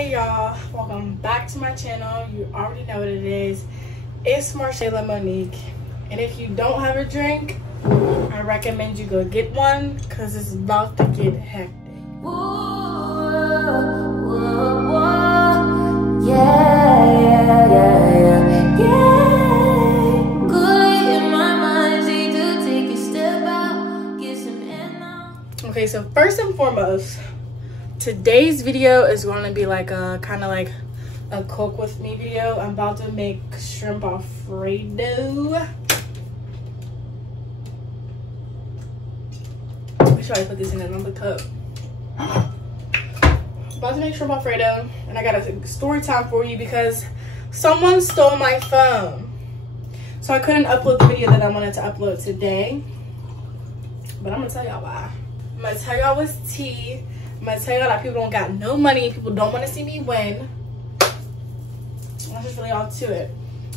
Hey y'all, welcome back to my channel. You already know what it is. It's Marshayla Monique, and if you don't have a drink, I recommend you go get one because it's about to get hectic. Okay, so first and foremost, today's video is going to be like a kind of like a cook with me video. I'm about to make shrimp alfredo. Make sure I put this in another cup. About to make shrimp alfredo, and I got a story time for you because someone stole my phone, so I couldn't upload the video that I wanted to upload today. But I'm gonna tell y'all why. I'm gonna tell y'all what's tea. I'm gonna tell y'all that people don't got no money. People don't want to see me win. That's just really all to it.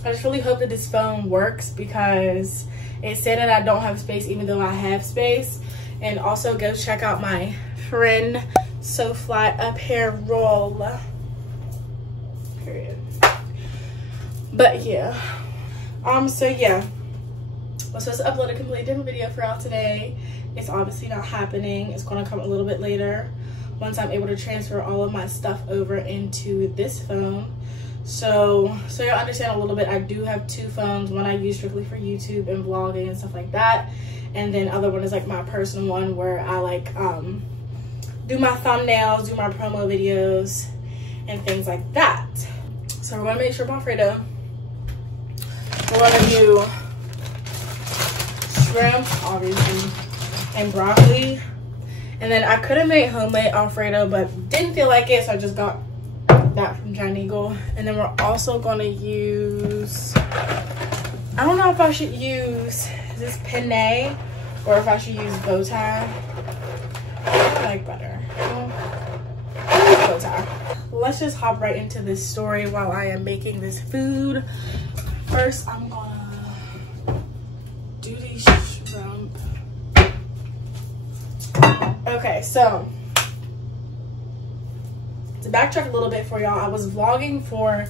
I just really hope that this phone works because it said that I don't have space even though I have space. And also go check out my friend So Fly apparel. Period. But yeah. So yeah. I was supposed to upload a completely different video for y'all today. It's obviously not happening. It's gonna come a little bit later once I'm able to transfer all of my stuff over into this phone. So y'all understand a little bit, I do have two phones. One I use strictly for YouTube and vlogging and stuff like that. And then other one is like my personal one where I like do my thumbnails, do my promo videos and things like that. So we're gonna make shrimp alfredo. We're gonna do shrimp, obviously, and broccoli. And then I could have made homemade alfredo, but didn't feel like it, so I just got that from Giant Eagle. And then we're also gonna use, I don't know if I should use this penne or if I should use bow tie. I like better. Bow tie. Let's just hop right into this story while I am making this food. First, I'm gonna do these shrimp. Okay, so to backtrack a little bit for y'all, I was vlogging for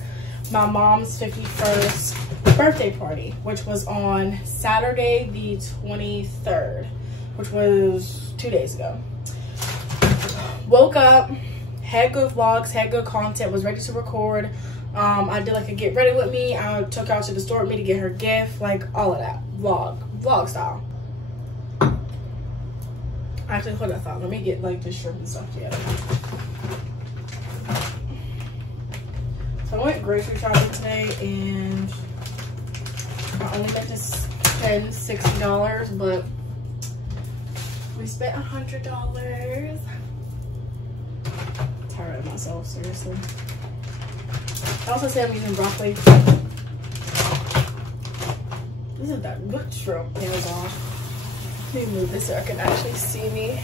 my mom's 51st birthday party, which was on Saturday the 23rd, which was 2 days ago. Woke up, had good vlogs, had good content, was ready to record. I did like a get ready with me. I took her out to the store with me to get her gift, like all of that, vlog style. Actually, hold that thought. Let me get like the shrimp and stuff together. So I went grocery shopping today and I only meant to spend $60, but we spent $100. I'm tired of myself, seriously. I also say I'm using broccoli. This is that good shrimp. Hands off. Let me move this so I can actually see me.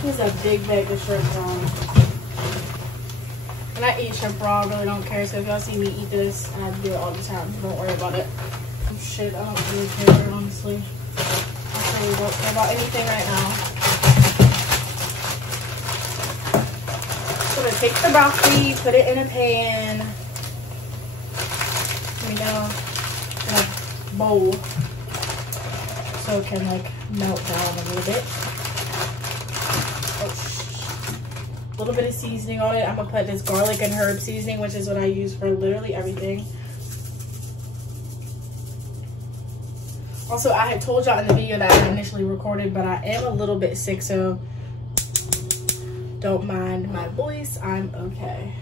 This is a big bag of shrimp raw. And I eat shrimp raw, I really don't care. So if y'all see me eat this, I do it all the time. Don't worry about it. Shit, I don't really care, honestly. I really don't care about anything right now. So I'm gonna take the broccoli, put it in a pan. You know, in a bowl so it can like melt down a little bit. A little bit of seasoning on it. I'm gonna put this garlic and herb seasoning, which is what I use for literally everything. Also, I had told y'all in the video that I initially recorded, but I am a little bit sick, so don't mind my voice. I'm okay.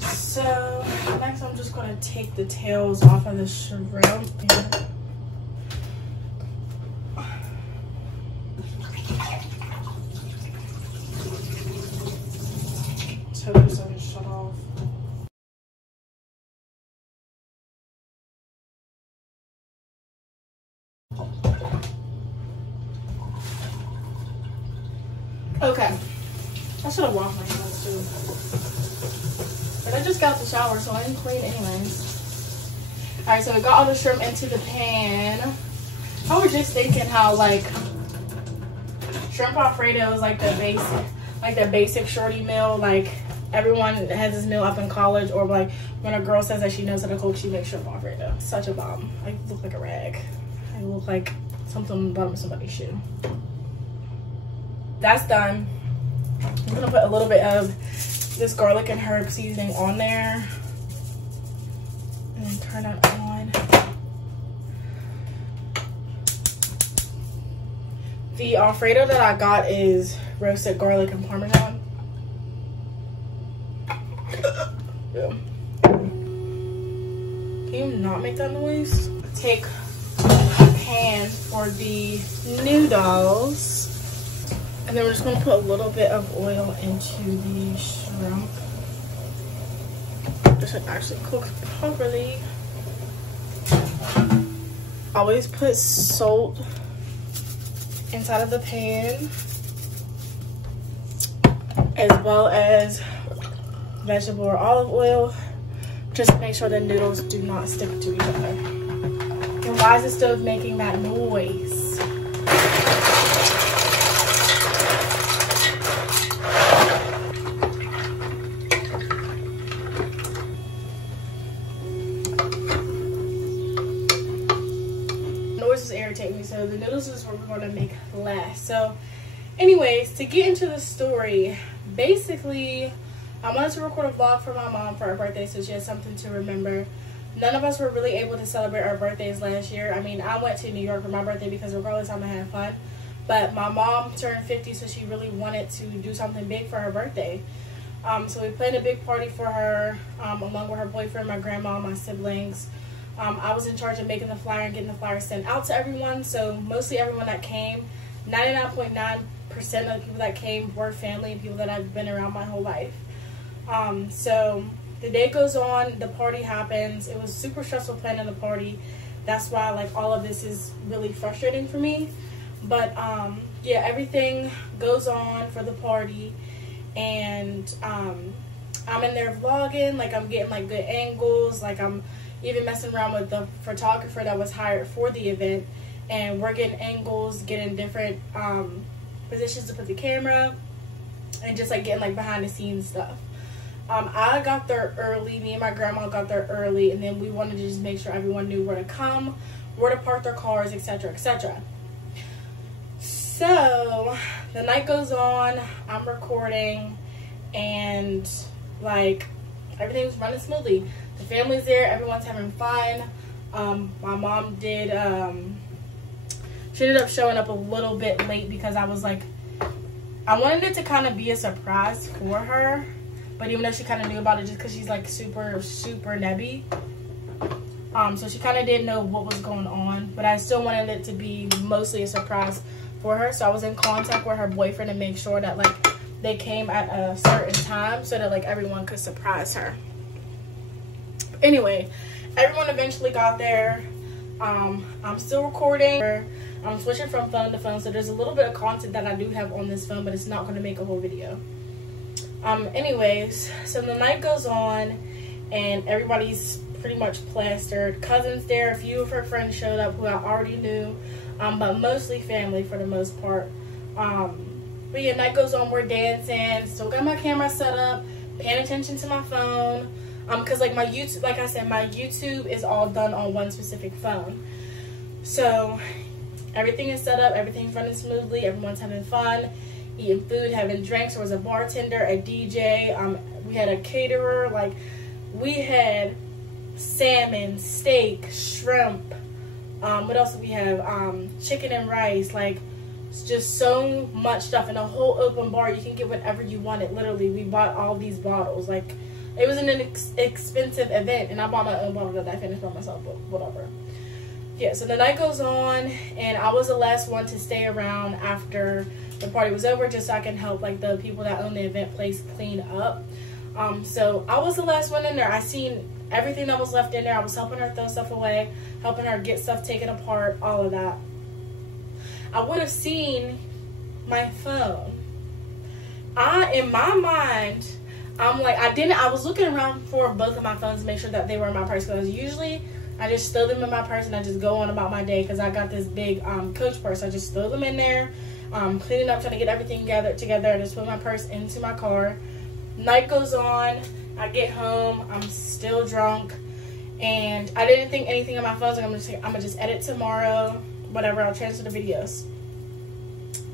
So next I'm just gonna take the tails off of the shrimp. So just let it shut off. Okay. I should have washed my hands too. But I just got out the shower, so I didn't clean anyways. Alright, so we got all the shrimp into the pan. I was just thinking how, like, Shrimp Alfredo is like the basic shorty meal. Like everyone has this meal up in college, or like when a girl says that she knows how to cook, she makes shrimp Alfredo. Such a bomb. I look like a rag. I look like something on the bottom of somebody's shoe. That's done. I'm gonna put a little bit of this garlic and herb seasoning on there and then turn it on. The Alfredo that I got is roasted garlic and Parmesan. Yeah. Can you not make that noise? Take a pan for the noodles. And then we're just going to put a little bit of oil into the shrimp. This should actually cook properly. Always put salt inside of the pan, as well as vegetable or olive oil, just to make sure the noodles do not stick to each other. And why is the stove making that noise? Irritate me, so the noodles is what we're going to make last. So anyways, to get into the story, basically I wanted to record a vlog for my mom for her birthday so she has something to remember. None of us were really able to celebrate our birthdays last year. I mean, I went to New York for my birthday because regardless I'm gonna have fun, but my mom turned 50, so she really wanted to do something big for her birthday. So we planned a big party for her, along with her boyfriend, my grandma, my siblings. I was in charge of making the flyer and getting the flyer sent out to everyone. So mostly everyone that came, 99.9% of the people that came were family and people that I've been around my whole life. So the day goes on, the party happens. It was super stressful planning the party. That's why like all of this is really frustrating for me. But yeah, everything goes on for the party, and I'm in there vlogging. Like I'm getting like good angles. Like I'm even messing around with the photographer that was hired for the event, and we're getting angles, getting different positions to put the camera, and just like getting like behind the scenes stuff. I got there early. Me and my grandma got there early, and then we wanted to just make sure everyone knew where to come, where to park their cars, etc., etc. So the night goes on, I'm recording, and like everything's running smoothly. The family's there, everyone's having fun. My mom did, she ended up showing up a little bit late because I was like, I wanted it to kind of be a surprise for her. But even though she kind of knew about it just because she's like super, super nebby. So she kind of didn't know what was going on. But I still wanted it to be mostly a surprise for her. So I was in contact with her boyfriend to make sure that like they came at a certain time so that like everyone could surprise her. Anyway, everyone eventually got there. I'm still recording. I'm switching from phone to phone, so there's a little bit of content that I do have on this phone, but it's not going to make a whole video. Anyways, so the night goes on, and everybody's pretty much plastered. Cousins there, a few of her friends showed up who I already knew, but mostly family for the most part. But yeah, night goes on, we're dancing, still got my camera set up, paying attention to my phone. Because like my YouTube, like I said, my YouTube is all done on one specific phone. So everything is set up, everything's running smoothly, everyone's having fun, eating food, having drinks. There was a bartender, a DJ, we had a caterer. Like we had salmon, steak, shrimp, what else do we have? Chicken and rice. Like it's just so much stuff. In a whole open bar, you can get whatever you wanted. Literally, we bought all these bottles. Like it was an expensive event, and I bought my own bottle that I finished by myself, but whatever. Yeah, so the night goes on, and I was the last one to stay around after the party was over, just so I can help like the people that own the event place clean up. So I was the last one in there. I seen everything that was left in there. I was helping her throw stuff away, helping her get stuff taken apart, all of that. I would have seen my phone. In my mind, I'm like, I was looking around for both of my phones to make sure that they were in my purse, because usually I just throw them in my purse and I just go on about my day, because I got this big Coach purse. I just throw them in there. cleaning up, trying to get everything together. I just put my purse into my car. Night goes on. I get home. I'm still drunk. And I didn't think anything of my phone. I'm gonna just edit tomorrow. Whatever. I'll transfer the videos.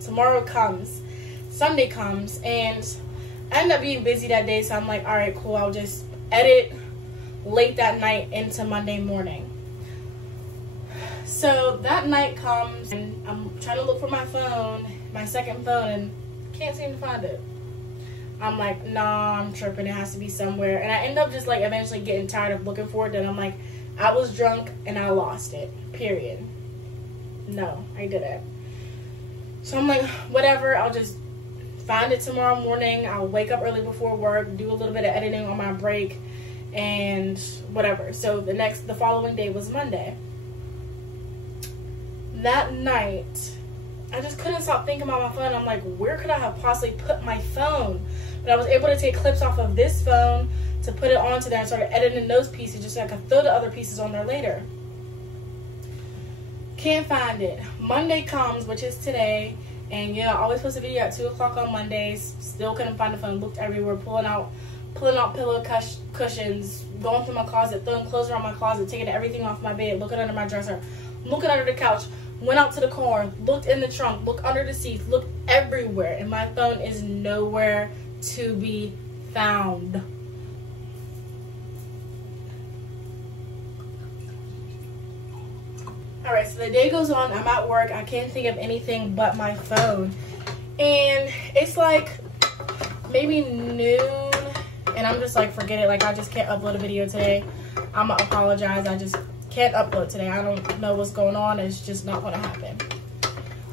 Tomorrow comes. Sunday comes. And I end up being busy that day. So I'm like, all right, cool. I'll just edit late that night into Monday morning. So that night comes and I'm trying to look for my phone, my second phone, and can't seem to find it. I'm like, nah, I'm tripping. It has to be somewhere. And I end up just like eventually getting tired of looking for it. Then I'm like, I was drunk and I lost it. Period. No, I didn't. So I'm like, whatever. I'll just find it tomorrow morning. I'll wake up early before work, do a little bit of editing on my break, and whatever. So the following day was Monday. That night, I just couldn't stop thinking about my phone. I'm like, where could I have possibly put my phone? But I was able to take clips off of this phone to put it onto there and started editing those pieces just so I could throw the other pieces on there later. Can't find it. Monday comes, which is today, and yeah, I always post a video at 2 o'clock on Mondays. Still couldn't find the phone. Looked everywhere, pulling out pillow cushions, going through my closet, throwing clothes around my closet, taking everything off my bed, looking under my dresser, looking under the couch. Went out to the car, looked in the trunk, looked under the seats, looked everywhere, and my phone is nowhere to be found. Alright, so the day goes on, I'm at work, I can't think of anything but my phone. And it's like maybe noon, and I'm just like, forget it, like I just can't upload a video today. I'm gonna apologize, I just can't upload today. I don't know what's going on. It's just not going to happen.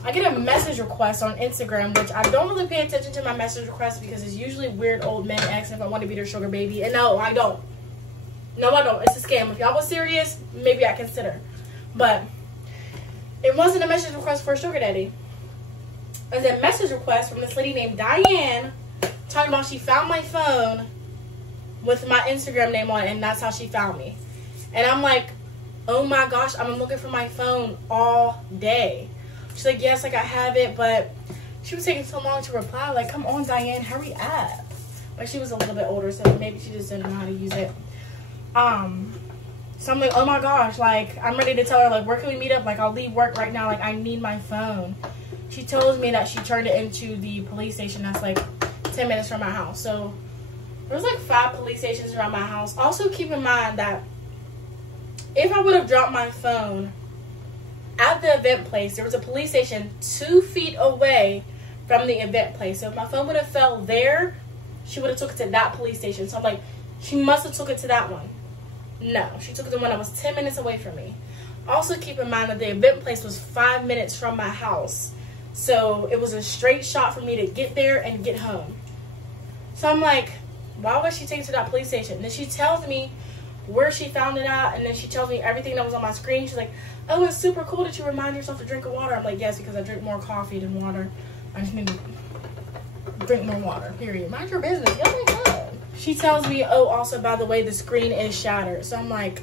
I get a message request on Instagram, which I don't really pay attention to my message requests because it's usually weird old men asking if I want to be their sugar baby. And no, I don't. No, I don't. It's a scam. If y'all was serious, maybe I consider. But it wasn't a message request for a sugar daddy. It was a message request from this lady named Diane talking about she found my phone with my Instagram name on it, and that's how she found me. And I'm like, oh my gosh, I've been looking for my phone all day. She's like, yes, like I have it, but she was taking so long to reply. Like, come on, Diane, hurry up. But she was a little bit older, so maybe she just didn't know how to use it. So I'm like, oh my gosh, like, I'm ready to tell her, like, where can we meet up? Like, I'll leave work right now. Like, I need my phone. She told me that she turned it into the police station that's like 10 minutes from my house. So there's like 5 police stations around my house. Also, keep in mind that if I would have dropped my phone at the event place, there was a police station 2 feet away from the event place. So if my phone would have fell there, she would have took it to that police station. So I'm like, she must have took it to that one. No, she took it to one that was 10 minutes away from me. Also keep in mind that the event place was 5 minutes from my house. So it was a straight shot for me to get there and get home. So I'm like, why would she take it to that police station? And then she tells me where she found it at, and then she tells me everything that was on my screen. She's like, oh, it's super cool that you remind yourself to drink water. I'm like, yes, because I drink more coffee than water. I just need to drink more water, period. Mind your business. Y'all ain't good. She tells me, oh, also, by the way, the screen is shattered. So I'm like,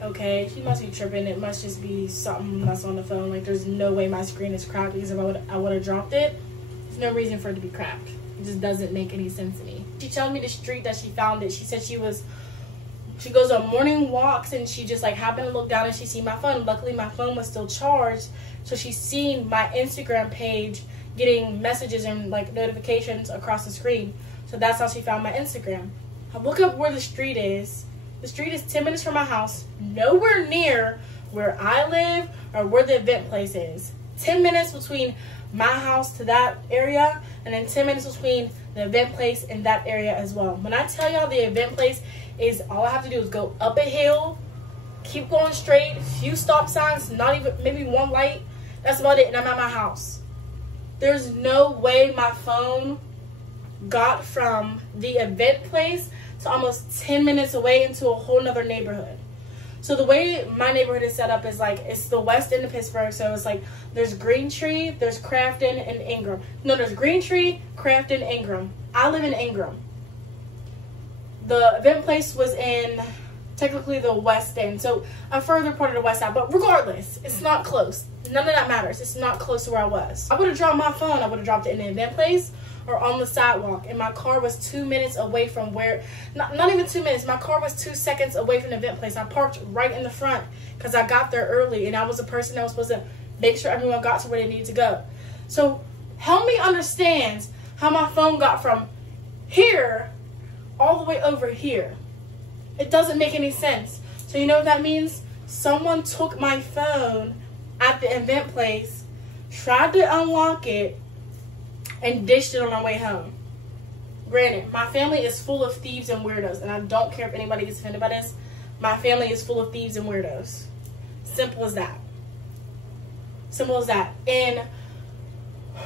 okay, she must be tripping. It must just be something that's on the phone. Like, there's no way my screen is cracked, because if I would have dropped it, there's no reason for it to be cracked. It just doesn't make any sense to me. She told me the street that she found it. She said she goes on morning walks, and she just like happened to look down and she seen my phone. Luckily, my phone was still charged, so she seen my Instagram page getting messages and like notifications across the screen. So that's how she found my Instagram. I look up where the street is. The street is 10 minutes from my house, nowhere near where I live or where the event place is. 10 minutes between my house to that area, and then 10 minutes between the event place and that area as well. When I tell y'all the event place is, all I have to do is go up a hill, keep going straight, few stop signs, not even, maybe one light, that's about it, and I'm at my house. There's no way my phone got from the event place to almost 10 minutes away into a whole nother neighborhood. So the way my neighborhood is set up is like, it's the west end of Pittsburgh. So it's like, there's Green Tree, there's Crafton, and Ingram. No, there's Green Tree, Crafton, Ingram. I live in Ingram. The event place was in 10 technically the west end, so a further part of the west side. But regardless, it's not close. None of that matters. It's not close to where I was. I would have dropped my phone. I would have dropped it in the event place or on the sidewalk, and my car was 2 minutes away from where, not even 2 minutes, my car was 2 seconds away from the event place. I parked right in the front because I got there early, and I was the person that was supposed to make sure everyone got to where they needed to go. So help me understand how my phone got from here all the way over here. It doesn't make any sense. So you know what that means? Someone took my phone at the event place, tried to unlock it, and dished it on our way home. Granted, my family is full of thieves and weirdos, and I don't care if anybody gets offended by this. My family is full of thieves and weirdos. Simple as that. Simple as that. And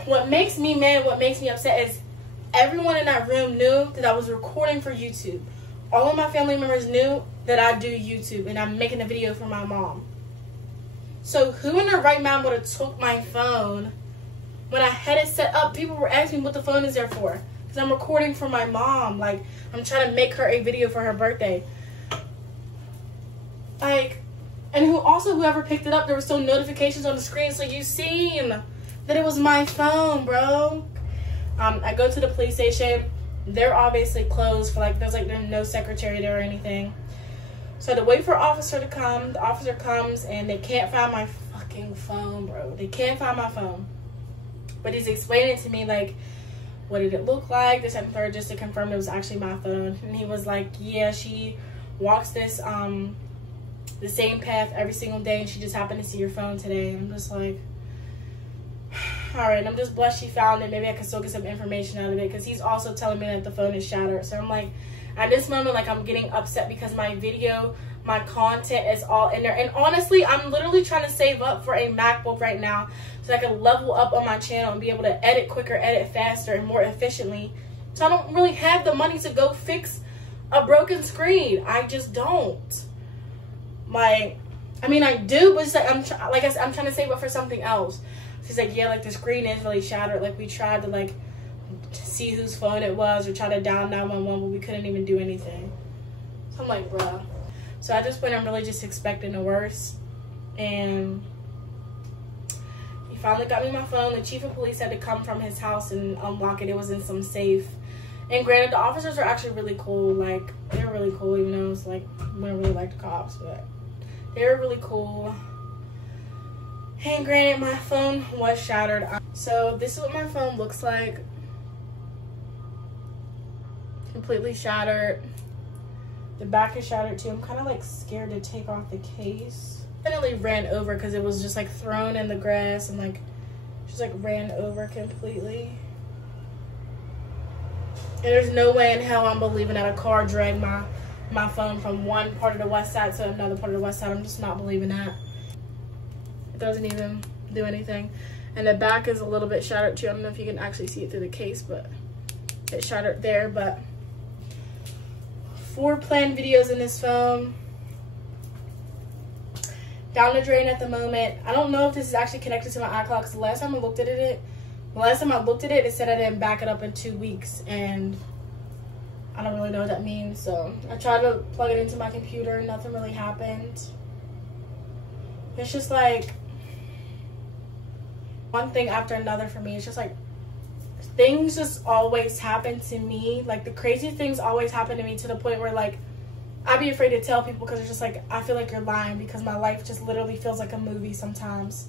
what makes me mad, what makes me upset is everyone in that room knew that I was recording for YouTube. All of my family members knew that I do YouTube, and I'm making a video for my mom. So who in their right mind would have took my phone when I had it set up? People were asking me what the phone is there for. Because I'm recording for my mom. Like, I'm trying to make her a video for her birthday. Like, and whoever picked it up, there were still notifications on the screen. So you seen that it was my phone, bro. I go to the police station. They're obviously closed for there's no secretary there or anything. So to wait for an officer to come, the officer comes and they can't find my fucking phone, bro. They can't find my phone. But he's explaining to me, like, what did it look like, this and third, just to confirm it was actually my phone. And he was like, yeah, she walks this, the same path every single day, and she just happened to see your phone today. And I'm just like, all right, I'm just blessed she found it. Maybe I can still get some information out of it, because he's also telling me that the phone is shattered. So I'm like, at this moment, like, I'm getting upset because my video, my content is all in there. And honestly, I'm literally trying to save up for a MacBook right now so I can level up on my channel and be able to edit quicker, edit faster, and more efficiently. So I don't really have the money to go fix a broken screen. I just don't. Like, I mean, I do, but it's like, I'm trying to save up for something else. She's like, yeah, like, the screen is really shattered. Like, we tried to, like, see whose phone it was or try to dial 911, but we couldn't even do anything. So I'm like, bruh. So at this point, I'm really just expecting the worst. And he finally got me my phone. The chief of police had to come from his house and unlock it. It was in some safe. And granted, the officers are actually really cool. Like, they're really cool, even though it's like, I don't really like the cops, but they were really cool. And granted, my phone was shattered. So this is what my phone looks like. Completely shattered. The back is shattered too. I'm kind of like scared to take off the case. Definitely ran over because it was just like thrown in the grass and like just like ran over completely. And there's no way in hell I'm believing that a car dragged my phone from one part of the west side to another part of the west side. I'm just not believing that. It doesn't even do anything. And the back is a little bit shattered too. I don't know if you can actually see it through the case, but it's shattered there. But 4 planned videos in this phone. Down the drain at the moment. I don't know if this is actually connected to my iCloud, because the last time I looked at it, it said I didn't back it up in 2 weeks, and I don't really know what that means. So I tried to plug it into my computer, nothing really happened. It's just like one thing after another for me. It's just like things just always happen to me. Like, the crazy things always happen to me to the point where, like, I'd be afraid to tell people because it's just like, I feel like you're lying, because my life just literally feels like a movie sometimes.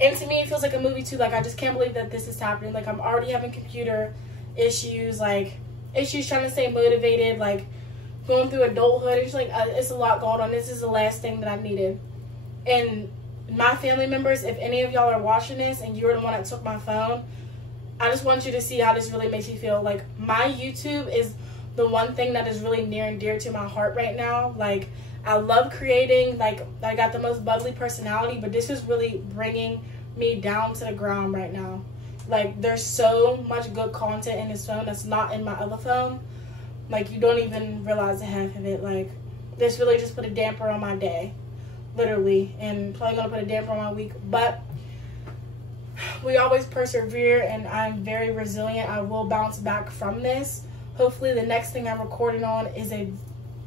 And to me, it feels like a movie too. Like, I just can't believe that this is happening. Like, I'm already having computer issues, like issues trying to stay motivated, like going through adulthood. It's like, it's a lot going on. This is the last thing that I needed. And my family members, if any of y'all are watching this and you're the one that took my phone, I just want you to see how this really makes me feel. Like, my YouTube is the one thing that is really near and dear to my heart right now. Like, I love creating. Like, I got the most bubbly personality, but this is really bringing me down to the ground right now. Like, there's so much good content in this phone that's not in my other phone. Like, you don't even realize the half of it. Like, this really just put a damper on my day, literally, and probably gonna put a damper on my week. But we always persevere, and I'm very resilient. I will bounce back from this. Hopefully the next thing I'm recording on is a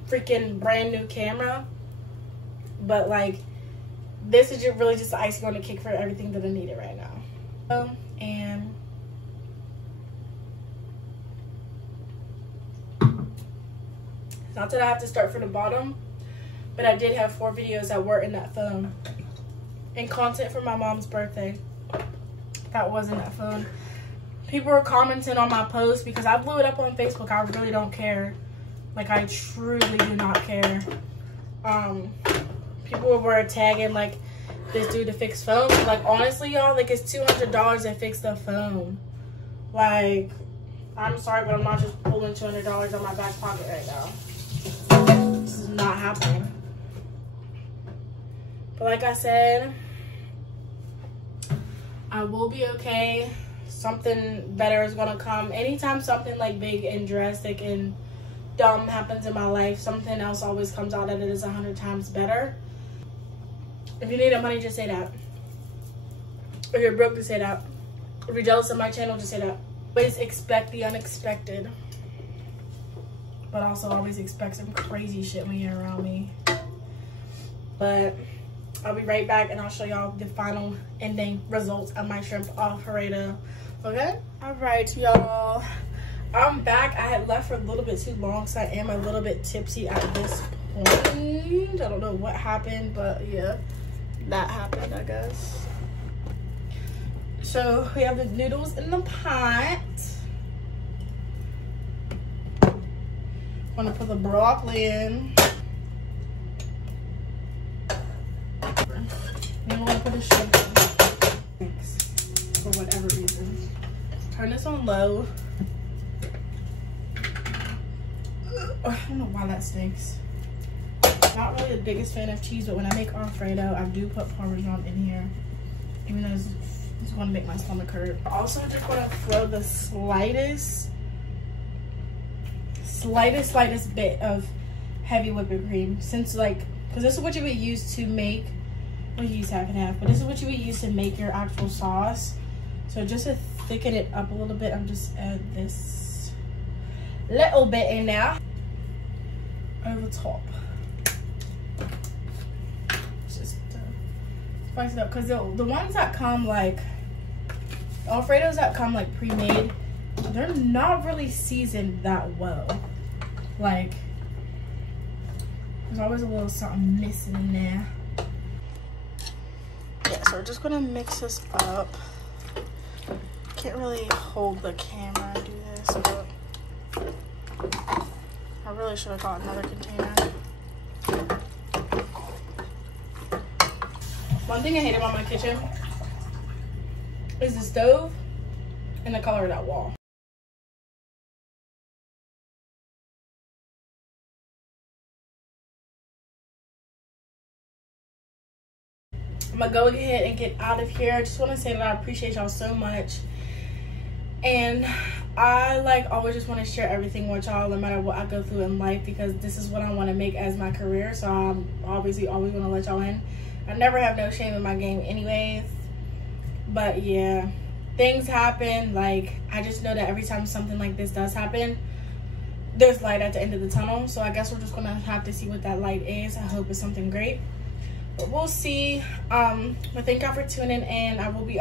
freaking brand new camera. But like, this is just really just the icing on the cake for everything that I needed right now. And not that I have to start from the bottom, but I did have 4 videos that were in that phone, and content for my mom's birthday that was in that phone. People were commenting on my post because I blew it up on Facebook. I really don't care. Like, I truly do not care. People were tagging like this dude to fix phones. Like, honestly, y'all, like, it's $200 to fix the phone. Like, I'm sorry, but I'm not just pulling $200 out my back pocket right now. This is not happening. But like I said, I will be okay. Something better is gonna come. Anytime something like big and drastic and dumb happens in my life, something else always comes out that it is 100 times better. If you need the money, just say that. If you're broke, just say that. If you're jealous of my channel, just say that. Always expect the unexpected, but also always expect some crazy shit when you're around me. But I'll be right back and I'll show y'all the final ending results of my shrimp Alfredo. Okay? Alright, y'all. I'm back. I had left for a little bit too long, so I am a little bit tipsy at this point. I don't know what happened, but yeah, that happened, I guess. So we have the noodles in the pot. I'm gonna put the broccoli in. Then we're gonna put the shrimp in. For whatever reason. Turn this on low. I don't know why that stinks. Not really the biggest fan of cheese, but when I make Alfredo, I do put Parmesan in here. Even though it's going to make my stomach hurt. Also, I'm just going to throw the slightest bit of heavy whipping cream. Since, like, because this is what you would use to make, we'll use half and half, but this is what you would use to make your actual sauce. So just to thicken it up a little bit, I'm just add this little bit in there over top. Just spice it up, because the ones that come like Alfredos that come like pre-made, they're not really seasoned that well. Like, there's always a little something missing in there. Yeah, so we're just gonna mix this up. Can't really hold the camera and do this, but I really should have got another container. One thing I hate about my kitchen is the stove and the color of that wall. I'm gonna go ahead and get out of here. I just want to say that I appreciate y'all so much, and I like always just want to share everything with y'all, no matter what I go through in life, because this is what I want to make as my career. So I'm obviously always want to let y'all in. I never have no shame in my game anyways. But yeah, things happen. Like, I just know that every time something like this does happen, there's light at the end of the tunnel. So I guess we're just gonna have to see what that light is. I hope it's something great, but we'll see. But thank y'all for tuning in. I will be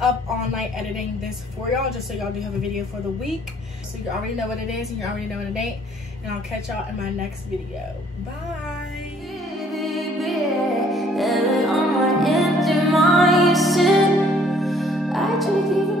up all night editing this for y'all, just so y'all do have a video for the week. So you already know what it is, and you already know what the date. And I'll catch y'all in my next video. Bye. On my empty mind, you said I took you.